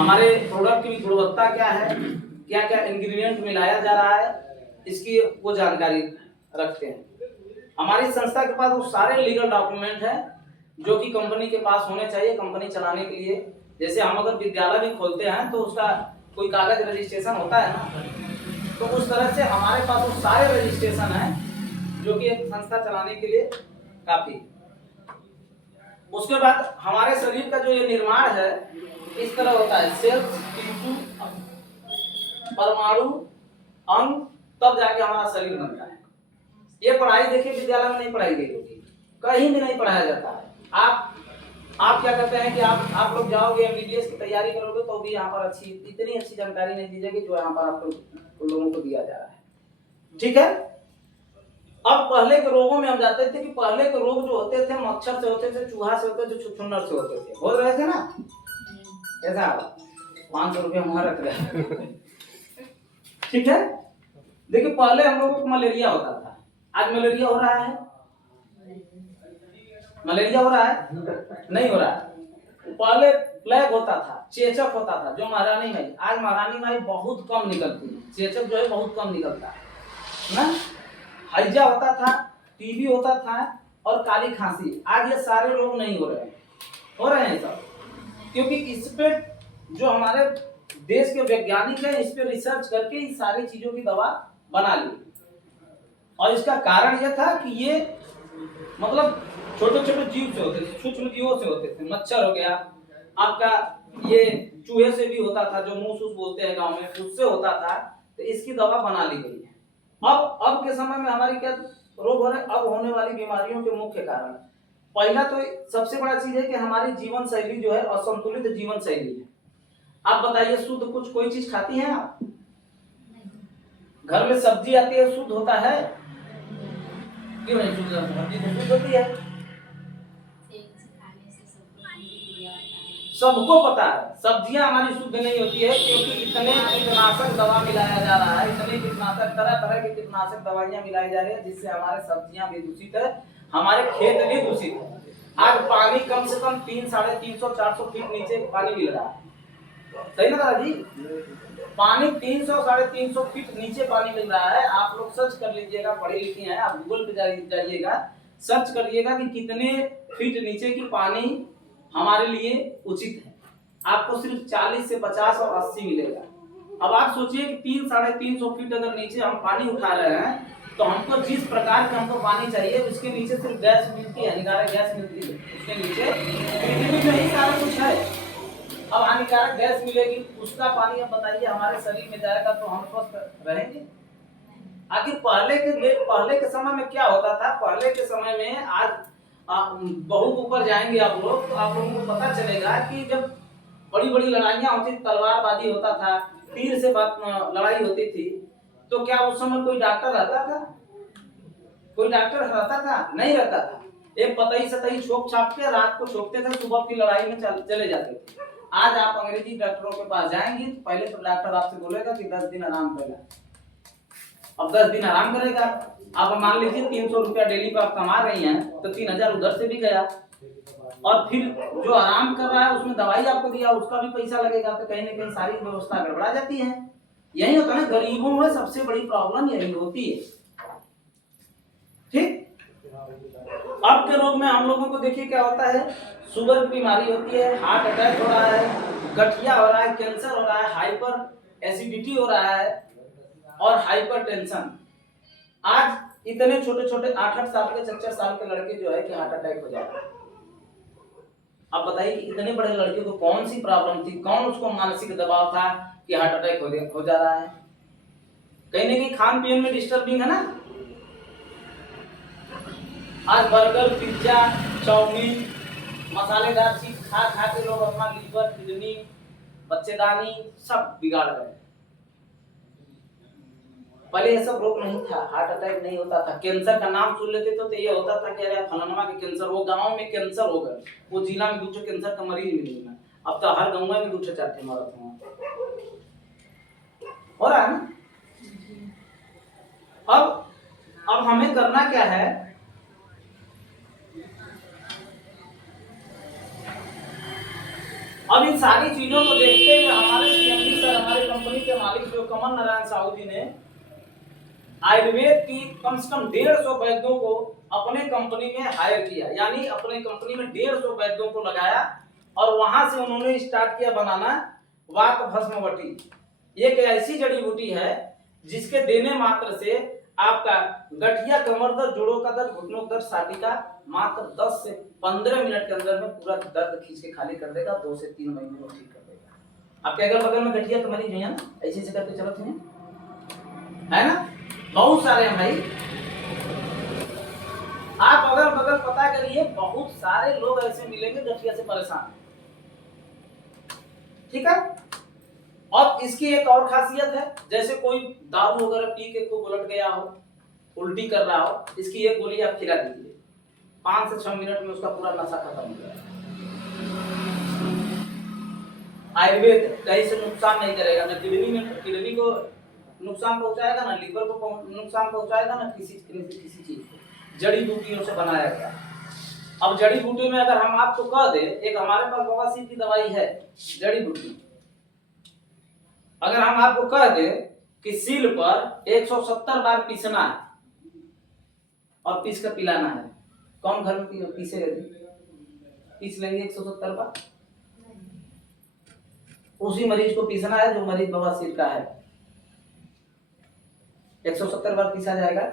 हमारे प्रोडक्ट की गुणवत्ता क्या है, क्या क्या इंग्रेडिएंट मिलाया जा रहा है, इसकी वो जानकारी रखते हैं। हमारी संस्था के पास वो सारे लीगल डॉक्यूमेंट हैं जो कि कंपनी के पास होने चाहिए कंपनी चलाने के लिए। जैसे हम अगर विद्यालय भी खोलते हैं तो उसका कोई कागज रजिस्ट्रेशन होता है ना, तो उस तरह से हमारे पास वो सारे रजिस्ट्रेशन हैं जो कि एक संस्था चलाने के लिए काफी। उसके बाद हमारे शरीर का जो ये निर्माण है इस तरह होता है, सेल्स, टिश्यू, परमाणु, अंग, तब जाके हमारा शरीर बनता है। ये पढ़ाई देखिए विद्यालय में नहीं पढ़ाई गई होगी, कहीं भी नहीं पढ़ाया जाता है। आप क्या करते हैं कि आप लोग जाओगे एमबीबीएस की तैयारी करोगे तो भी यहाँ पर इतनी अच्छी जानकारी नहीं दी जाएगी जो यहाँ पर आप लोगों को दिया जा रहा है। ठीक है। अब पहले के रोगों में हम जाते थे कि पहले के रोग जो होते थे मच्छर से होते थे, चूहा से होते थे, छुछुन्नर से होते थे, बोल रहे थे ना। ऐसा 500 रुपया वहां रख रहे। ठीक है। देखिए पहले हम लोगों को मलेरिया होता था, आज मलेरिया हो रहा है? मलेरिया हो रहा है? नहीं हो रहा है। पहले प्लेग होता था, चेचक होता था, जो महारानी माई, आज महारानी माई बहुत कम निकलती है, चेचक जो है बहुत कम निकलता है ना। हैजा होता था, टीबी होता था और काली खांसी, आज ये सारे रोग नहीं हो रहे हैं। हो रहे हैं सब, क्योंकि इस पे जो हमारे देश के वैज्ञानिक हैं इस पे रिसर्च करके इस सारी चीजों की दवा बना ली। और इसका कारण यह था कि ये मतलब छोटे छोटे जीव से होते थे, सूक्ष्म जीवों से होते थे। मच्छर हो गया आपका, ये चूहे से भी होता था, जो मूस बोलते हैं गांव में, उससे होता था। तो इसकी दवा बना ली गई है। अब के समय में हमारी क्या रोग हो रहे हैं? अब होने वाली बीमारियों के मुख्य कारण, पहला तो सबसे बड़ा चीज है कि हमारी जीवन शैली जो है असंतुलित जीवन शैली है। आप बताइए, शुद्ध कुछ कोई चीज खाती हैं आप? घर में सब्जी आती है, शुद्ध होता है? क्यों नहीं शुद्ध होती है? सबको पता है सब्जियां हमारी शुद्ध नहीं होती है, क्योंकि इतने कीटनाशक दवा मिलाया जा रहा है, इतने कीटनाशक, तरह तरह की कीटनाशक दवाइयां मिलाई जा रही है, जिससे हमारे सब्जियां भी दूषित है, हमारे खेत भी दूषित है। आज पानी कम से कम 300-350-400 फीट नीचे पानी मिल रहा है, सही ना दादाजी? पानी 300-350 फीट नीचे पानी मिल रहा है। आप लोग सर्च कर लीजिएगा, पढ़े लिखे हैं, आप गूगल पे जाइएगा, सर्च करिएगा कि कितने फीट नीचे की पानी हमारे लिए उचित है। आपको सिर्फ 40 से 50 और 80 मिलेगा। अब आप सोचिए कि 300-350 फीट अगर नीचे हम पानी उठा रहे हैं तो हमको जिस प्रकार का हमको पानी चाहिए उसके नीचे सिर्फ गैस मिलती है, हानिकारक गैस मिलती है। उसके नीचे पृथ्वी में ही सारा कुछ है। अब हानिकारक गैस मिलेगी, उसका पानी अब बताइए हमारे शरीर में जाएगा तो हम स्वस्थ रहेंगे? आखिर पहले के समय में क्या होता था? पहले के समय में, आज बहुत ऊपर जाएंगे आप लोग तो आप लोगों को पता चलेगा कि जब बड़ी बड़ी लड़ाइयां होती, तलवारबाजी होता था, तीर से लड़ाई होती थी, तो क्या उस समय कोई डॉक्टर रहता था? कोई डॉक्टर रहता था? नहीं रहता था। एक पतई सतई छोप छाप के रात को छोपते थे, सुबह की लड़ाई में चले जाते थे। आज आप अंग्रेजी डॉक्टरों के पास जाएंगे तो पहले तो डॉक्टर आपसे बोलेगा कि 10 दिन आराम करना। अब 10 दिन आराम करेगा, आप मान लीजिए 300 रुपया डेली पर आप कमा रही हैं तो 3000 उधर से भी गया, और फिर जो आराम कर रहा है उसमें दवाई आपको दिया, उसका भी पैसा लगेगा, तो कहीं ना कहीं सारी व्यवस्था गड़बड़ा जाती है। यही होता है ना, गरीबों में सबसे बड़ी प्रॉब्लम यही होती है। ठीक। अब के रोग में हम लोगों को देखिए क्या होता है, शुगर की बीमारी होती है, हार्ट अटैक हो रहा है, गठिया हो रहा है, कैंसर हो रहा है, हाइपर एसिडिटी हो रहा है और हाइपर टेंशन। आज इतने छोटे छोटे 8-8 साल के 4-4 साल के लड़के जो है कि हार्ट अटैक हो जाता है। अब बताइए कि इतने बड़े लड़के को कौन सी प्रॉब्लम थी, कौन उसको मानसिक दबाव था कि हार्ट अटैक हो जा रहा है? कहीं ना कहीं खान पीन में डिस्टर्बिंग है ना। आज बर्गर, पिज्जा, चाउमीन, मसालेदार चीज खा खा के लोग अपना लीवर, किडनी, बच्चेदानी सब बिगाड़ रहे हैं। पहले ये सब रोग नहीं था, हार्ट अटैक नहीं होता था, कैंसर का नाम सुन लेते तो ये होता था कि अरे फलाना के कैंसर, वो गांव में कैंसर हो गए, वो जिला में 2 कैंसर का मरीज मिल गया। अब तो हर गांव में 2-4 मरत हो रहा है ना। अब हमें करना क्या है, अब इन सारी चीजों को देखते हुए मालिक जो कमल नारायण साहू जी ने आयुर्वेद की कम से कम 150 वैद्यों को अपने कंपनी में हायर किया, यानी अपने कंपनी में 150 वैद्यों को लगाया और वहां से उन्होंने स्टार्ट किया बनाना वात भस्मवटी। एक ऐसी जड़ी बूटी है जिसके देने मात्र से आपका गठिया, कमर दर्द, जोड़ों का दर्द, घुटनों का दर्द, साटिका मात्र 10 से 15 मिनट के अंदर में पूरा दर्द खींच के खाली कर देगा। 2 से 3 महीने में ठीक कर देगा। आपके अगल बगल में गठिया तो मरीज है ना, ऐसे ऐसे करके चलते हैं, है ना, बहुत सारे हैं भाई। आप अगल बगल पता करिए, बहुत सारे लोग ऐसे मिलेंगे गठिया से परेशान। ठीक है। और इसकी एक और खासियत है, जैसे कोई दारू वगैरह पी के खूब उलट गया हो, उल्टी कर रहा हो, इसकी एक गोली आप खिला दीजिए, 5 से 6 मिनट में उसका पूरा नशा खत्म हो जाएगा। आयुर्वेद कहीं से नुकसान नहीं करेगा, ना किडनी को नुकसान पहुंचाएगा, ना लीवर को नुकसान पहुंचाएगा, ना किसी चीज को। जड़ी बूटियों से बनाया गया। अब जड़ी बूटी में अगर हम आपको कह दे, एक हमारे पास बवासीर की दवाई है जड़ी बूटी, अगर हम आपको कह दे कि सील पर 170 बार पीसना है और पीस कर पिलाना है, कौन घर में पीसेगा? पीस लेंगे 170 बार? उसी मरीज को पीसना है जो मरीज बवासीर का है, 170 बार पीसा जाएगा।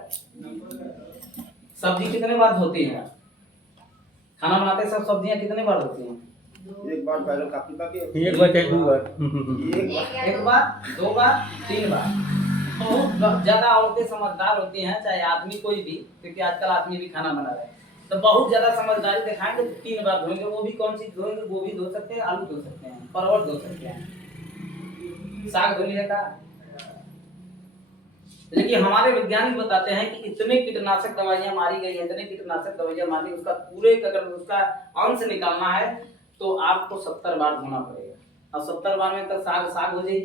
सब्जी कितने बार धोती है? खाना बनाते सब सब्जियां कितने बार धोती हैं? एक बार, पहले काफी बाकी एक बार चाहे 2 बार, एक बार, 2 बार, 3 बार। बहुत ज्यादा औरतें समझदार होती हैं, चाहे आदमी कोई भी, क्योंकि आजकल आदमी भी खाना बना रहे हैं, तो बहुत ज्यादा समझदारी दिखाएंगे तो 3 बार धोएंगे। वो भी कौन सी धोएंगे? गोभी धो सकते हैं, आलू धो सकते हैं, परवल धो सकते हैं, साग धो लिएगा। लेकिन हमारे वैज्ञानिक बताते हैं कि इतने कीटनाशक दवाइयां मारी गई हैं, इतने कीटनाशक दवाइयां मारी, उसका पूरे अगर उसका अंश निकालना है तो आपको 70 बार धोना पड़ेगा। अब 70 बार में तो साग हो जाए,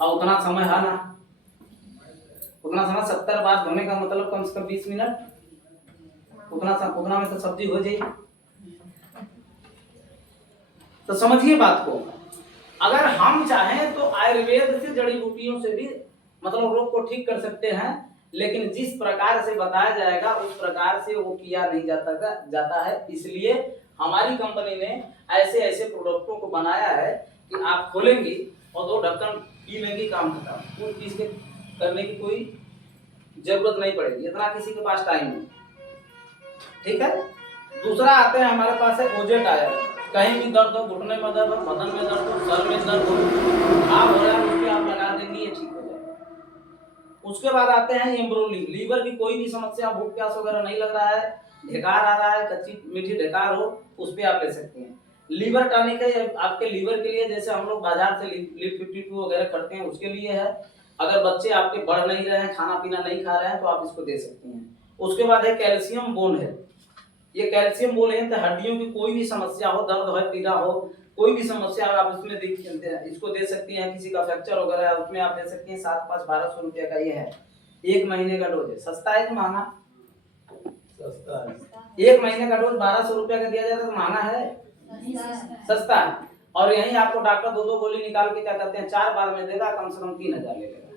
और उतना समय है ना, उतना समय 70 बार धोने का मतलब कम से कम 20 मिनट, उतना में तो सब्जी हो जाए। तो समझिए बात को, अगर हम चाहें तो आयुर्वेद से, जड़ी बूटियों से भी मतलब रोग को ठीक कर सकते हैं, लेकिन जिस प्रकार से बताया जाएगा उस प्रकार से वो किया नहीं जाता है। इसलिए हमारी कंपनी ने ऐसे ऐसे प्रोडक्टों को बनाया है कि आप खोलेंगे और 2 ढक्कन पी लेंगे, काम खत्म। कुछ पीस के करने की कोई जरूरत नहीं पड़ेगी, इतना किसी के पास टाइम नहीं। ठीक है। दूसरा आते हैं हमारे पास है ओजेट आयल। कहीं भी दर्द हो, घुटने में दर्द हो, बदन में दर्द हो, सर में दर्द हो, आप हो रहा है उसके आप लगा देंगे, ये ठीक हो जाएगा। उसके बाद आते हैं एम्ब्रोली। लीवर की कोई भी समस्या, भूख प्यास वगैरह नहीं लग रहा है, ढेकार आ रहा है, कच्ची मीठी ढेकार हो, उस पे आप ले सकते हैं। लीवर टॉनिक है आपके लीवर के लिए, जैसे हम लोग बाजार से लिप 52 वगैरह करते हैं, उसके लिए है। अगर बच्चे आपके बढ़ नहीं रहे हैं, खाना पीना नहीं खा रहे हैं, तो आप इसको दे सकते हैं। उसके बाद है कैल्शियम बोन है। ये कैल्शियम बोन है तो हड्डियों की कोई भी समस्या हो, दर्द हो, पीड़ा हो, कोई भी समस्या हो, आप इसमें इसको दे सकती हैं। किसी का फ्रैक्चर वगैरह है उसमें आप दे सकती हैं। 7-5-1200 रुपये का ये है, 1 महीने का डोज है। सस्ता है कि महंगा? सस्ता है। 1 महीने का डोज 1200 रुपये का दिया जाता है, तो महंगा है? सस्ता है। और यही आपको डॉक्टर 2 गोली निकाल के क्या करते हैं, 4 बार में देगा, कम से कम 3000 ले लेगा।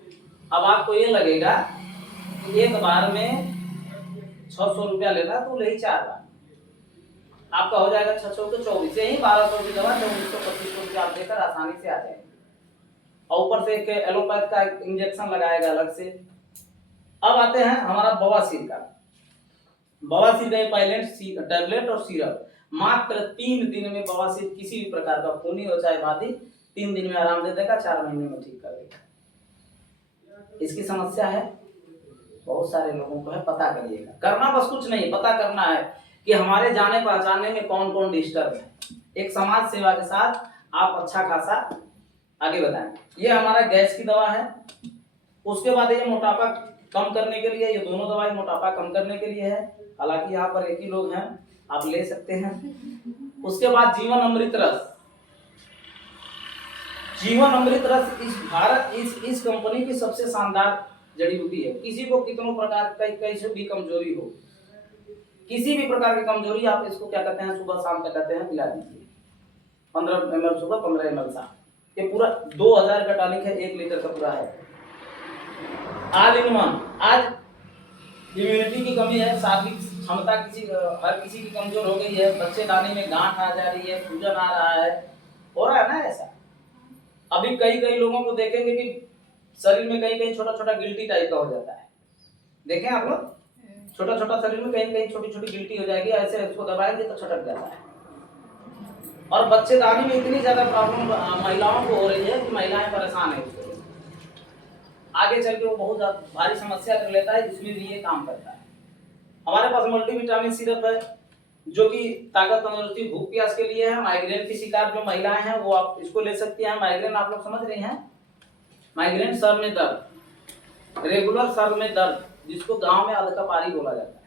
अब आपको ये लगेगा कि एक बार में 600 रुपया लेना, तो ले ही 4 बार आपका हो जाएगा 600 तो 24, यही 1200 की दवा 2400-2500 रुपया आप देकर आसानी से आ जाएगा। और ऊपर से एक एलोपैथ का इंजेक्शन लगाएगा अलग से। अब आते हैं हमारा बवासीर का। बवासीर का पाइलेट टैबलेट और सिरप, मात्र 3 दिन में बवासीर किसी भी प्रकार का खूनी हो चाहे बादी, 3 दिन में आराम दे देगा, 4 महीने में ठीक कर देगा। इसकी समस्या है, बहुत सारे लोगों को है, पता करिएगा। करना बस कुछ नहीं, पता करना है कि हमारे जाने पहचानने में कौन कौन डिस्टर्ब है। एक समाज सेवा के साथ आप अच्छा खासा आगे बढ़ाएं। ये हमारा गैस की दवा है। उसके बाद ये मोटापा कम करने के लिए, ये दोनों दवाई मोटापा कम करने के लिए है। हालांकि यहाँ पर एक ही लोग हैं, आप ले सकते हैं। उसके बाद जीवन अमृत रस। जीवन अमृत रस इस कंपनी की सबसे शानदार जड़ी बूटी है। किसी को कितनों प्रकार कैसे भी कमजोरी हो, किसी भी प्रकार की कमजोरी, आप इसको क्या कहते हैं, सुबह शाम क्या कहते हैं, पिला दीजिए। 15 ml सुबह, 15 ml शाम। ये पूरा 2000 का टॉनिक है, 1 लीटर का पूरा है। All in one. आज इम्यूनिटी की कमी है, शारीरिक क्षमता हर किसी की कमजोर हो गई है, बच्चे दाने में गांठ आ जा रही है, सूजन आ रहा है, हो रहा है ना ऐसा। अभी कई लोगों को देखेंगे कि शरीर में कहीं छोटा छोटा गिल्टी टाइप का हो जाता है, देखें आप लोग, छोटा छोटा शरीर में कहीं छोटी छोटी गिल्टी हो जाएगी, ऐसे उसको दबाएंगे तो छटक जाता है। और बच्चेदानी में इतनी ज्यादा प्रॉब्लम महिलाओं को हो रही है कि महिलाएं परेशान है उससे, आगे चल के वो बहुत भारी समस्या कर लेता है, जिसमें भी ये काम करता है। हमारे पास मल्टीविटामिन सिरप है जो कि ताकत, तंदुरुस्ती, भूख प्यास के लिए है। माइग्रेन की शिकार जो महिलाएं हैं वो आप इसको ले सकती हैं। माइग्रेन आप लोग समझ रही हैं, माइग्रेन सर में दर्द, रेगुलर सर में दर्द, जिसको गांव में अधकपारी बोला जाता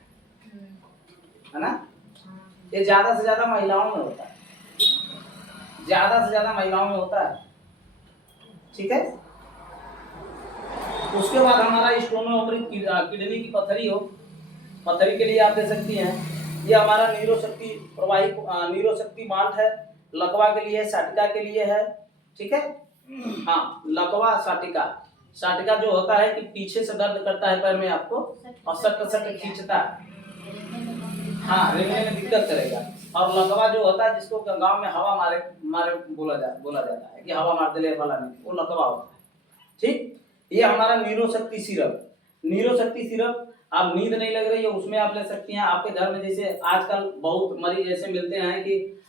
है ना, ये ज्यादा से ज्यादा महिलाओं में होता है, ज्यादा से ज्यादा महिलाओं में होता है, ठीक है। उसके बाद हमारा स्टोनोमेटरी, किडनी की पथरी हो, पथरी के लिए आप दे सकती हैं। ये हमारा नीरोशक्ति प्रवाही नीरोशक्ति माल्ट है, लकवा के लिए, साटिका के लिए है, ठीक है। हाँ, लकवा साटिका, साटिका जो होता है कि पीछे से दर्द करता है पैर में आपको और सट खींचता है, हाँ, रेंगने में दिक्कत करेगा। और लकवा जो होता है जिसको गांव में हवा मारे बोला जाता है कि हवा मार दे फला नहीं, वो लकवा होता है, ठीक। ये हमारा नीरोशक्ति सिरप, नीरोशक्ति सिरप, आप नींद नहीं लग रही है उसमें आप ले सकती हैं। आपके घर में जैसे आजकल बहुत मरीज ऐसे मिलते हैं कि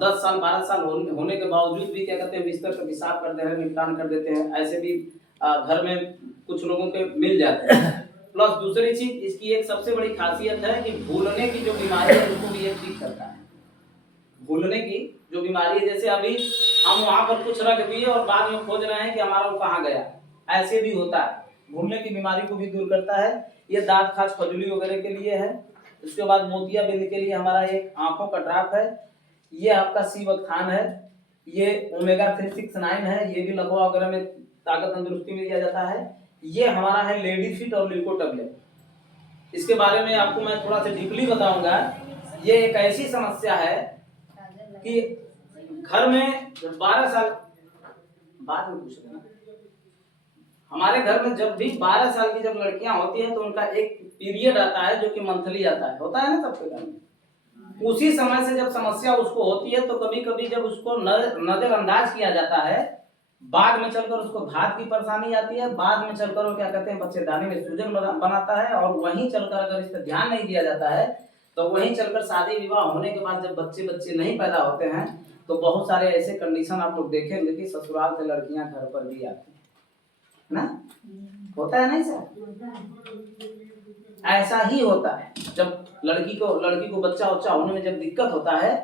10 साल 12 साल होने के बावजूद भी क्या कहते हैं, बिस्तर पर पेशाब कर दे रहे हैं, निपटान कर देते हैं, ऐसे भी घर में कुछ लोगों के मिल जाते हैं। प्लस दूसरी चीज, इसकी एक सबसे बड़ी खासियत है कि भूलने की जो बीमारी है उसको भी ये ठीक करता है। भूलने की जो बीमारी है, जैसे अभी हम वहां पर कुछ रख दिए और बाद में खोज रहे हैं कि हमारा वो कहाँ गया, ऐसे भी होता है। भूलने की बीमारी को भी दूर करता है। ये दांत खाज खजूली वगैरह के लिए है। उसके बाद मोतियाबिंद के लिए हमारा एक आंखों का ड्रॉप है। ये आपका सीवकथान है। ये ओमेगा 369 है, ये भी लकवा वगैरह में ताकत तंदुरुस्ती में दिया जाता है। ये हमारा है लेडी फिट और ल्यूको टैबलेट, इसके बारे में आपको मैं थोड़ा सा डीपली बताऊंगा। ये एक ऐसी समस्या है कि घर में 12 साल बाद में पूछ लेना, हमारे घर में जब भी 12 साल की जब लड़कियां होती हैं तो उनका एक पीरियड आता है जो कि मंथली आता है, होता है ना सबके घर में। उसी समय से जब समस्या उसको होती है तो कभी कभी जब उसको नजरअंदाज किया जाता है, बाद में चलकर उसको धात की परेशानी आती है, बाद में चलकर वो क्या कहते हैं बच्चेदानी में सूजन बनाता है, और वहीं चलकर अगर इस पर ध्यान नहीं दिया जाता है तो वहीं चलकर शादी विवाह होने के बाद जब बच्चे नहीं पैदा होते हैं तो बहुत सारे ऐसे कंडीशन आप लोग देखेंगे कि ससुराल से लड़कियां घर पर भी आती है ना, होता है नहीं सर, ऐसा ही होता है। जब लड़की को बच्चा होने में जब दिक्कत होता है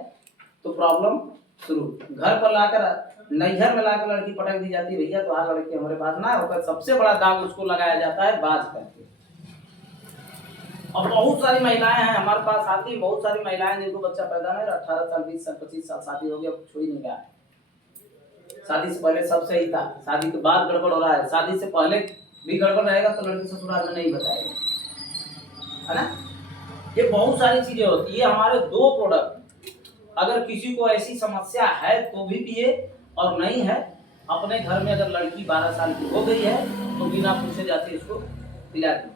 तो प्रॉब्लम शुरू, घर पर लाकर नैहर में लाकर लड़की पटक दी जाती है, भैया तो हर लड़की हमारे पास ना होकर सबसे बड़ा दाग उसको लगाया जाता है बाज करके। और बहुत सारी महिलाएं हैं हमारे पास आती, बहुत सारी महिलाएं जिनको बच्चा पैदा नहीं, 18 साल 20 साल 25 साल शादी हो गया, कुछ हो ही नहीं रहा है। शादी से पहले सब सही था, शादी के बाद गड़बड़ हो रहा है, शादी से पहले भी गड़बड़ रहेगा तो लड़की ससुराल में नहीं बताएगा, है ना। ये बहुत सारी चीजें होती है। हमारे 2 प्रोडक्ट, अगर किसी को ऐसी समस्या है तो भी पिए, और नहीं है अपने घर में अगर लड़की 12 साल की हो गई है तो बिना पूछे जाते इसको पिला दीजिए।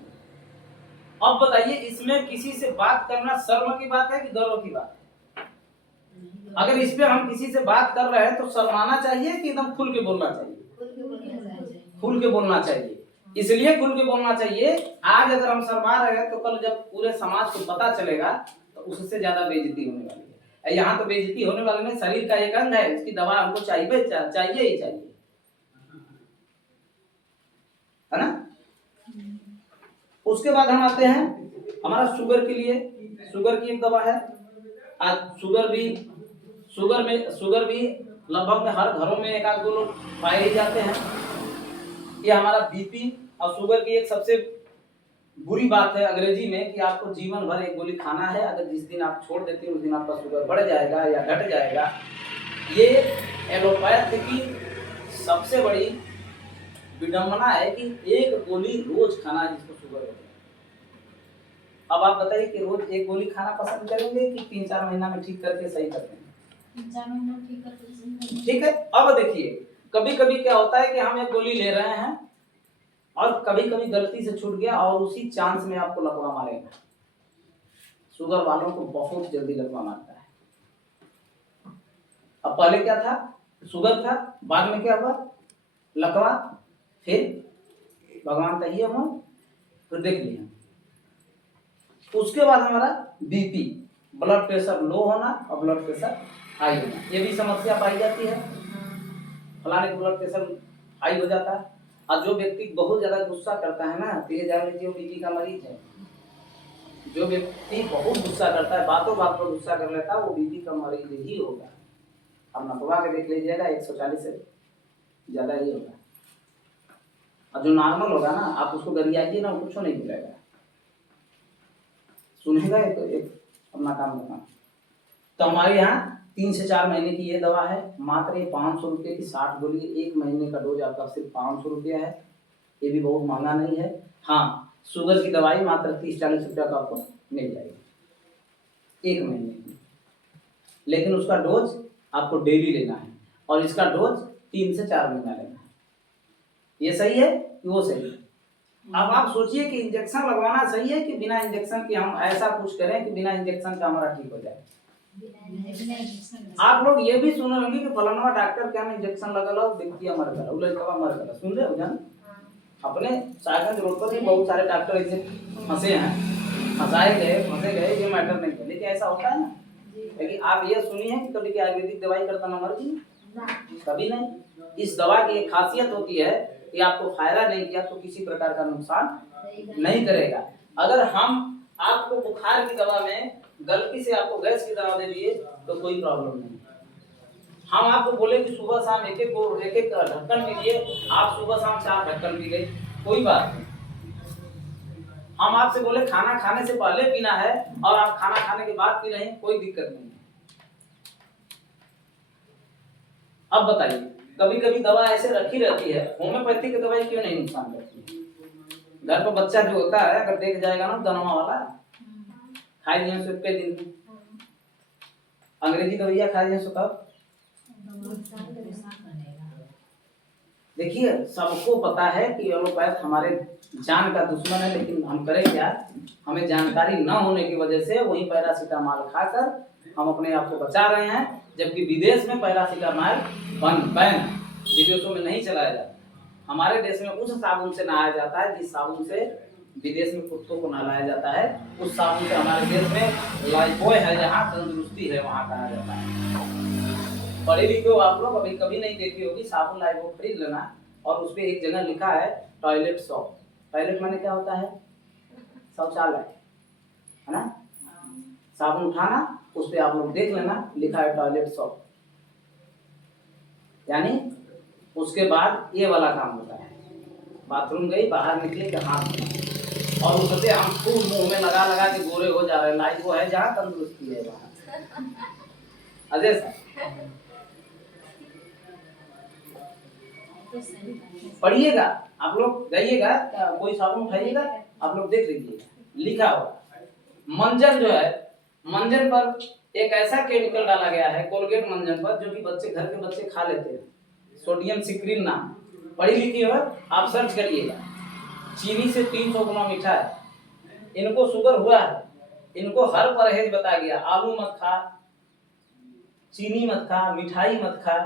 अब बताइए, इसमें किसी से बात करना शर्म की बात है कि गर्व की बात है? अगर इस पे हम किसी से बात कर रहे हैं तो शर्माना चाहिए कि एकदम खुल के बोलना चाहिए? खुल के बोलना चाहिए। इसलिए खुल के बोलना चाहिए, आज अगर हम शर्मा रहे हैं तो कल जब पूरे समाज को पता चलेगा तो उससे ज्यादा बेइज्जती होने वाली है। यहाँ तो बेइज्जती होने वाले में शरीर का एक अंग है, उसकी दवा हमको चाहिए ही चाहिए, है ना। उसके बाद हम आते हैं हमारा शुगर के लिए, शुगर की एक दवा है। आज शुगर भी लगभग में हर घरों में 1-2 लोग पाए ही जाते हैं। ये हमारा बीपी और शुगर की एक सबसे बुरी बात है अंग्रेजी में कि आपको जीवन भर एक गोली खाना है, अगर जिस दिन आप छोड़ देते हैं उस दिन आपका शुगर बढ़ जाएगा या घट जाएगा। ये एलोपैथ की सबसे बड़ी विडंबना है कि एक गोली रोज खाना है जिसको शुगर होता है। अब आप बताइए कि रोज एक गोली खाना पसंद करेंगे कि 3-4 महीना में ठीक करके सही करते हैं? 3-4 महीना ठीक करके सही। ठीक है। अब देखिए, कभी कभी क्या होता है कि हम एक गोली ले रहे हैं और कभी कभी गलती से छूट गया और उसी चांस में आपको लकवा मारेगा। शुगर वालों को बहुत जल्दी लकवा मारता है। अब पहले क्या था, शुगर था, बाद में क्या हुआ, लकवा, फिर भगवान का ये हो, फिर देख लिया। उसके बाद हमारा बीपी, ब्लड प्रेशर लो होना और ब्लड प्रेशर हाई होना, ये भी समस्या पाई जाती है। फलाने का ब्लड प्रेशर हाई हो जाता है। और जो व्यक्ति बहुत ज्यादा गुस्सा करता है ना, तो ये जान लीजिए वो बीपी का मरीज है। जो व्यक्ति बहुत गुस्सा करता है, बातों बात पर गुस्सा कर लेता है, वो बीपी का मरीज ही होगा। अब नपवा के देख लीजिएगा, 140 से ज्यादा ही होगा। और जो नॉर्मल होगा ना, आप उसको गरियाइए ना, कुछ नहीं मिलेगा, सुनेगा एक अपना काम करना। तो हमारे यहाँ 3 से 4 महीने की ये दवा है, मात्र ये 500 रुपये की 60 गोली, 1 महीने का डोज आपका सिर्फ 500 रुपया है। ये भी बहुत महंगा नहीं है। हाँ, शुगर की दवाई मात्र 30-40 रुपया का आपको मिल जाएगी 1 महीने की, लेकिन उसका डोज आपको डेली लेना है और इसका डोज 3 से 4 महीना लेना है। ये सही है कि वो सही है? अब आप सोचिए कि इंजेक्शन लगवाना सही है कि बिना इंजेक्शन के हम ऐसा कुछ करें कि बिना इंजेक्शन का हमारा ठीक हो जाए। आप लोग ये भी सुने होंगे कि फलाना डॉक्टर क्या इंजेक्शन लगल व्यक्ति मर गया, लड़का मर गया, सुन रहे हो जान? अपने साइकिल रोड पर भी बहुत सारे डॉक्टर ऐसे फंसे हैं, फंसे गए, ये मैटर नहीं है, लेकिन ऐसा होता है ना। लेकिन आप ये सुनिए कि कभी आयुर्वेदिक दवाई करता ना मर गई, कभी नहीं। इस दवा की एक खासियत होती है कि आपको फायदा नहीं किया तो किसी प्रकार का नुकसान नहीं करेगा। अगर हम आपको बुखार की दवा में गलती से आपको गैस की दवा दे दिए तो कोई प्रॉब्लम नहीं। हम आपको बोले कि सुबह शाम एक एक ढक्कन पीजिए, आप सुबह शाम 4 ढक्कन पी गए, कोई बात नहीं। हम आपसे बोले खाना खाने से पहले पीना है और आप खाना खाने के बाद पी रहे हैं, कोई दिक्कत नहीं है। अब बताइए, कभी कभी दवा ऐसे रखी रहती है, होम्योपैथी की दवाई क्यों नहीं नुकसान करती है? घर पर बच्चा जो होता है अगर देख जाएगा ना दनवा वाला, खाई दिए सो के दिन अंग्रेजी दवाइयाँ खाई दिए सो कब? देखिए, सबको पता है कि एलोपैथ हमारे जान का दुश्मन है, लेकिन हम करें क्या? हमें जानकारी न होने की वजह से वही पैरासीटामोल खाकर हम अपने आप को बचा रहे हैं, जबकि विदेश में पैरासीटामोल बैन, विदेशों में नहीं चलाया जाता। हमारे देश में उस साबुन से नहाया जाता है जिस साबुन से विदेश में कुत्तों को नहलाया जाता है। उस साबुन से हमारे देश में लाइफबॉय है, जहाँ तंदुरुस्ती है वहाँ कहा जाता है। पढ़े लिखे हो आप लोग, अभी कभी नहीं देखी होगी, साबुन लाइफबॉय खरीद लेना और उस पर एक जगह लिखा है टॉयलेट सॉप। टॉयलेट माने क्या होता है? शौचालय, है ना? साबुन उठाना, उस पर आप लोग देख लेना लिखा है टॉयलेट सॉप, यानी उसके बाद ये वाला काम होता है, बाथरूम गई, बाहर निकले के हाथ, और उससे हम खूब मुंह में लगा लगा के गोरे हो जा रहे हैं। लाइफ वो है जहाँ तंदुरुस्ती है वहाँ। अजय सर पढ़िएगा, आप लोग जाइएगा, कोई साबुन उठाइएगा, आप लोग देख लीजिएगा, लिखा होगा। मंजन जो है, मंजन पर एक ऐसा केमिकल डाला गया है, कोलगेट मंजन पर, जो कि बच्चे, घर के बच्चे खा लेते हैं, सोडियम सिक्रिन नाम। पढ़ी लिखी हो आप सर्च करिएगा। चीनी से 300 गुना मीठा है। इनको शुगर हुआ है, इनको हर परहेज बता गया, आलू मत खा, चीनी मत खा, मिठाई मत खा,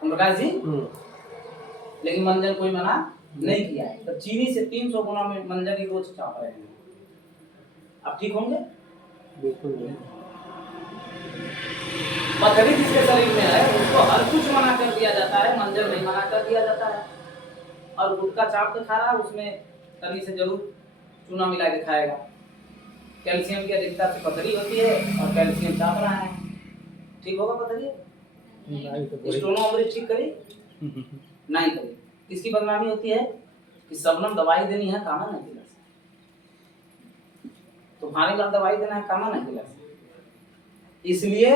प्रकाश जी, लेकिन मंजन कोई मना नहीं किया है। तो चीनी से 300 गुना में मंजन ही रोज खा रहे हैं। आप ठीक होंगे? बिल्कुल। पथरी जिसके शरीर में है उसको हर कुछ मना कर दिया जाता है, मंजन नहीं मना कर दिया जाता है। और गुटखा चाप के खा रहा है, उसमें कभी से जरूर चूना मिला के खाएगा। कैल्शियम की अधिकता से पथरी होती है और कैल्शियम चाप रहा है, ठीक होगा पथरी? स्टोनोमेगाली ठीक करी? नहीं करी। किसकी बदनामी होती है कि सबनम दवाई देनी है, कामा नहीं दिला, तुम्हारे लिए दवाई देना है, कामा नहीं दिला। इसलिए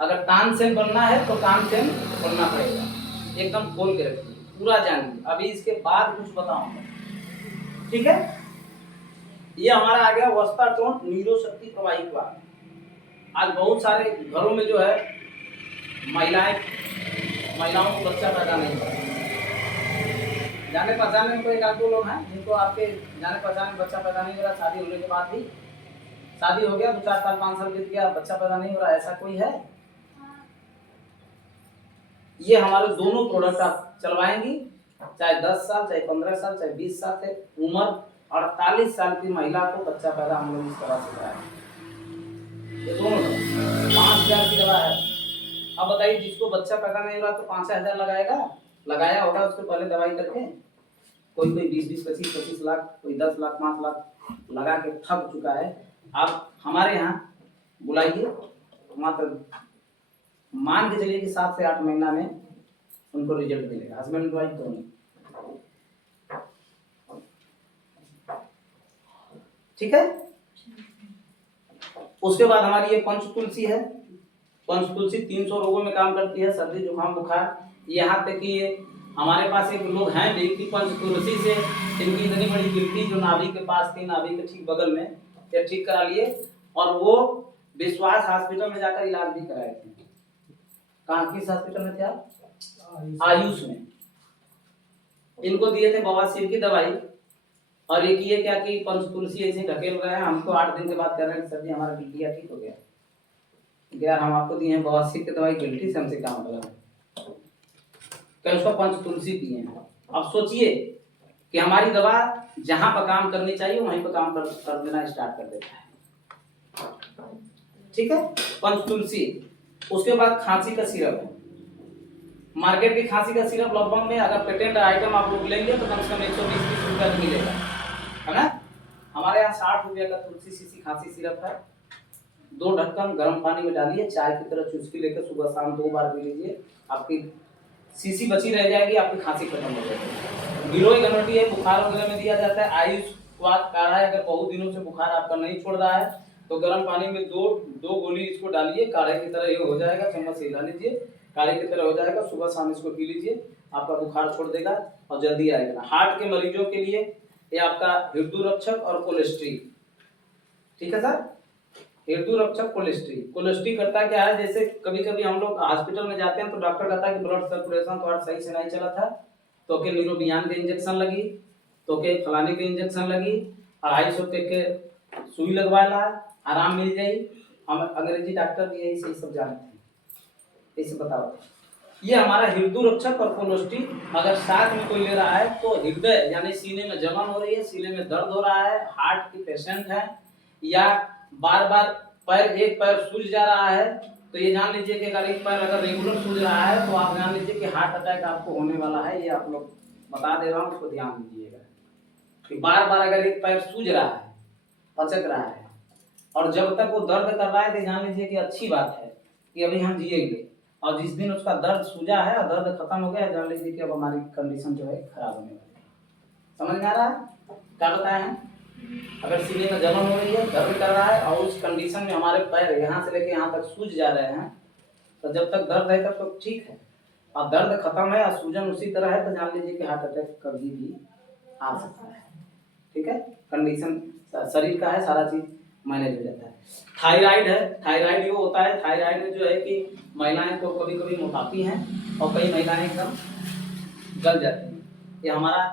अगर तानसेन बनना है तो तानसेन बनना पड़ेगा। एकदम खोल के रखिए, पूरा जानिए। अभी इसके बाद कुछ बताऊंगा, ठीक है? ये हमारा आ गया वस्ता टोन नीरो शक्ति प्रवाहित हुआ। आज बहुत सारे घरों में जो है महिलाएं महिलाओं को बच्चा पैदा नहीं होता। जाने पहचाने में कोई एक आध दो लोग हैं जिनको आपके जाने पहचाने में बच्चा पैदा नहीं हो रहा, शादी होने के बाद भी शादी हो गया 2-4 साल 5 साल बीत गया, बच्चा पैदा नहीं हो रहा, ऐसा कोई है? ये हमारे दोनों प्रोडक्ट आप चलवाएंगी, चाहे 10 साल, चाहे 15 साल, चाहे 20 साल से उम्र 48 साल की महिला को बच्चा पैदा हम लोग इस तरह से कराएंगे। ये दोनों 5,000 की दवा है। अब बताइए, जिसको बच्चा पैदा नहीं हो रहा तो 5,000 लगाएगा, लगाया होगा उसको पहले दवाई करके, कोई 20-20, 25-25 लाख, कोई 10 लाख, 5 लाख लगा के थक चुका है। आप हमारे यहाँ बुलाइए, मात्र मान के चलिए कि 7 से 8 महीना में उनको रिजल्ट मिलेगा, हस्बैंड वाइफ दोनों। ठीक है। उसके बाद हमारी ये पंच तुलसी है। पंच तुलसी 300 रोगों में काम करती है, सर्दी जुकाम बुखार। यहाँ तक कि हमारे पास एक लोग हैं जिनकी पंच तुलसी से इनकी इतनी बड़ी गिल्टी जो नाभि के पास थी, नाभि के ठीक बगल में, ये ठीक करा लिए और वो विश्वास हॉस्पिटल में जाकर इलाज भी कराए थे। कहाँ, किस हॉस्पिटल में थे आप? आयुष में। इनको दिए थे बवासीर की दवाई और ये किए क्या कि पंच तुलसी ऐसे ढकेल रहे हैं। हमको 8 दिन के बाद कह रहे हैं सर जी हमारा गिल्टिया ठीक हो गया। यार हम आपको दिए हैं बवासीर की दवाई, गिल्टी से हमसे क्या मतलब है? क्या उसका पंच तुलसी पिए हैं। अब सोचिए कि हमारी दवा जहां पर काम करनी चाहिए वहीं पर काम कर देना स्टार्ट कर देता है। ठीक है, पंच तुलसी। उसके बाद खांसी का सिरप है। मार्केट की खांसी का सिरप लगभग में अगर पेटेंट आइटम आप लोग लेंगे तो कम से कम 120-130 रुपया का मिलेगा, है ना। हमारे यहाँ 60 रुपये का तुलसी सीसी खांसी सिरप है। 2 ढक्कन गर्म पानी में डालिए, चाय की तरह चुस्की लेकर सुबह शाम 2 बार पी लीजिए, आपकी सीसी बची रह जाएगी, आपकी खांसी खत्म हो जाएगी। गिलोय घनवटी है, बुखार वगैरह में दिया जाता है। आयुष स्वाद काढ़ा है, अगर बहुत दिनों से बुखार आपका नहीं छोड़ रहा है तो गर्म पानी में 2 गोली इसको डालिए, काढ़े की तरह ये हो जाएगा, चम्मच से हिला लीजिए, काढ़े की तरह हो जाएगा, सुबह शाम इसको पी लीजिए, आपका बुखार छोड़ देगा और जल्दी आएगा। हार्ट के मरीजों के लिए ये आपका हृदय रक्षक और कोलेस्ट्री। ठीक है सर, हृदय रक्षक कोलेस्ट्री। कोलेस्ट्री करता क्या है, जैसे कभी कभी हम लोग हॉस्पिटल में जाते हैं तो डॉक्टर कहता है कि ब्लड सर्कुलेशन तो सही से नहीं चला था, तो के न्यूरोबियान के इंजेक्शन लगी, तो के फलाने के इंजेक्शन लगी, 250 रुपये के सुई लगवाला, आराम मिल जाई। हम अंग्रेजी डॉक्टर भी यही सब जानते हैं। इसे बताओ, ये हमारा हृदय रक्षक और कोलेस्ट्री अगर साथ में कोई ले रहा है तो हृदय यानी सीने में जलन हो रही है, सीने में दर्द हो रहा है, हार्ट की पेशेंट है, या बार बार पैर एक पैर सूज जा रहा है, तो ये जान लीजिए कि अगर एक पैर अगर रेगुलर सूज रहा है तो आप जान लीजिए कि हार्ट अटैक आपको होने वाला है। ये आप लोग बता दे रहा हूँ, उसको ध्यान दीजिएगा कि बार बार अगर एक पैर सूज रहा है, पचक रहा है और जब तक वो दर्द कर रहा है तो जान लीजिए कि अच्छी बात है कि अभी हम जिएंगे, और जिस दिन उसका दर्द सूजा है और दर्द खत्म हो गया जान लीजिए कि अब हमारी कंडीशन जो है खराब होने वाली है। समझ में आ रहा है क्या बताया है? अगर सीने में जलन हो रही है, दर्द कर रहा है और उस कंडीशन में हमारे पैर यहाँ से लेके यहाँ तक सूज जा रहे हैं, तो जब तक दर्द है तब तो ठीक है, और दर्द खत्म है और सूजन उसी तरह है तो जान लीजिए कि हार्ट अटैक कभी भी आ सकता है। ठीक है, कंडीशन शरीर का है, सारा चीज मैनेज हो जाता है। थायराइड है, थायराइड वो होता है, थायराइड में जो है कि महिलाएं तो कभी कभी मोटापी हैं और कई महिलाएं एकदम गल जाती हैं, ये हमारा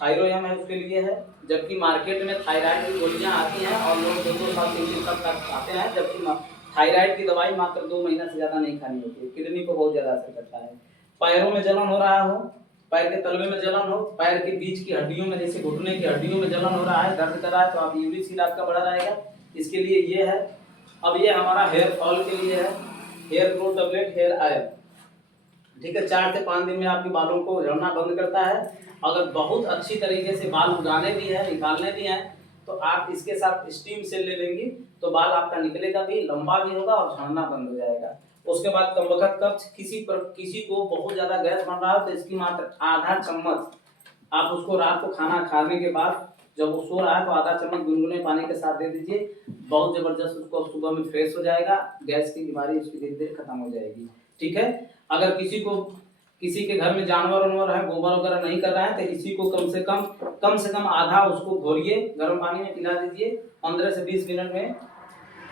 थायरोयम है उसके लिए है। जबकि मार्केट में थायराइड की गोलियां आती हैं और लोग 2-2 साल 3 साल तक खाते हैं, जबकि थायराइड की दवाई मात्र 2 महीना से ज्यादा नहीं खानी होती है, किडनी को बहुत ज्यादा असर करता है। पैरों में जलन हो रहा हो, पैर के तलवे में जलन हो, पैर के बीच की हड्डियों में जैसे घुटने की हड्डियों में जलन हो रहा है, दर्द कर रहा है, तो आप यूरिक एसिड आपका बढ़ा रहेगा, इसके लिए ये है। अब ये हमारा हेयर फॉल के लिए है, hair growth tablet, hair oil. ठीक है, 4 से 5 दिन में आपके बालों को झड़ना बंद करता है। अगर बहुत अच्छी तरीके से बाल उगाने भी है, निकालने भी हैं, तो आप इसके साथ स्टीम से ले लेंगी तो बाल आपका निकलेगा भी, लंबा भी होगा और झड़ना बंद हो जाएगा। उसके बाद कमबख्त कब्ज, किसी को बहुत ज्यादा गैस बन रहा है तो इसकी मात्र आधा चम्मच आप उसको रात को खाना खाने के बाद जब वो सो रहा है तो आधा चम्मच गुनगुने पानी के साथ दे दीजिए, बहुत जबरदस्त उसको सुबह में फ्रेश हो जाएगा, गैस की बीमारी उसकी धीरे धीरे खत्म हो जाएगी। ठीक है, अगर किसी के घर में जानवर वानवर है, गोबर वगैरह नहीं कर रहा है तो इसी को कम से कम आधा उसको घोलिए, गर्म पानी में पिला दीजिए, 15 से 20 मिनट में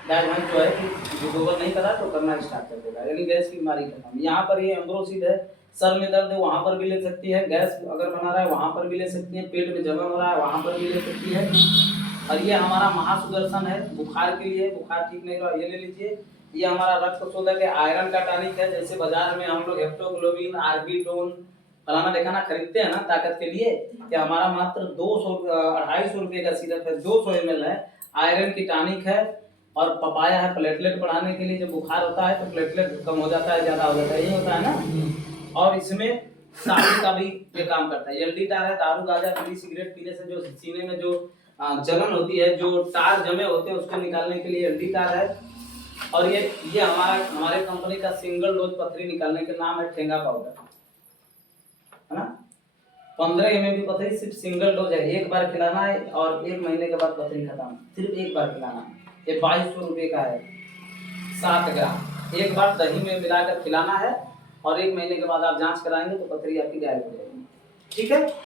गाय भैंस जो है कि जो गोबर नहीं करा तो करना स्टार्ट कर देगा, यानी गैस की बीमारी खत्म। यहाँ पर ये एम्ब्रोसिड है, सर में दर्द है वहाँ पर भी ले सकती है, गैस अगर बना रहा है वहाँ पर भी ले सकती है, पेट में जलन हो रहा है वहाँ पर भी ले सकती है। और ये हमारा महासुदर्शन है बुखार के लिए, बुखार ठीक नहीं रहा ये ले लीजिए। ये हमारा रक्त शोधक है, आयरन का टॉनिक है। जैसे बाजार में हम लोग हेप्टोग्लोबिन, आर्बिटोन फलाना देखा खरीदते हैं ना ताकत के लिए, कि हमारा मात्र 250 रुपये का सिरप है, 200 ml है, आयरन की टॉनिक है। और पपाया है प्लेटलेट बढ़ाने के लिए, जब बुखार होता है तो प्लेटलेट कम हो जाता है, ज्यादा हो जाता है, यही होता है ना। और इसमें साबुन का भी ये काम करता है। एल्डिटार है, दारू गांजा बीड़ी सिगरेट पीने से जो सीने में जो जलन होती है, जो टार जमे होते हैं उसको निकालने के लिए एल्डिटार है। और ये हमारे कंपनी का सिंगल डोज पथरी निकालने के नाम है ठेंगा पाउडर, है ना। 15 ml की पथरी सिर्फ सिंगल डोज है, एक बार खिलाना है और 1 महीने के बाद पथरी खत्म, सिर्फ एक बार खिलाना है। ये 2200 रुपये का है, 7 ग्राम। एक बार दही में मिलाकर खिलाना है और 1 महीने के बाद आप जांच कराएंगे तो पथरी आपकी गायब हो जाएगी। ठीक है।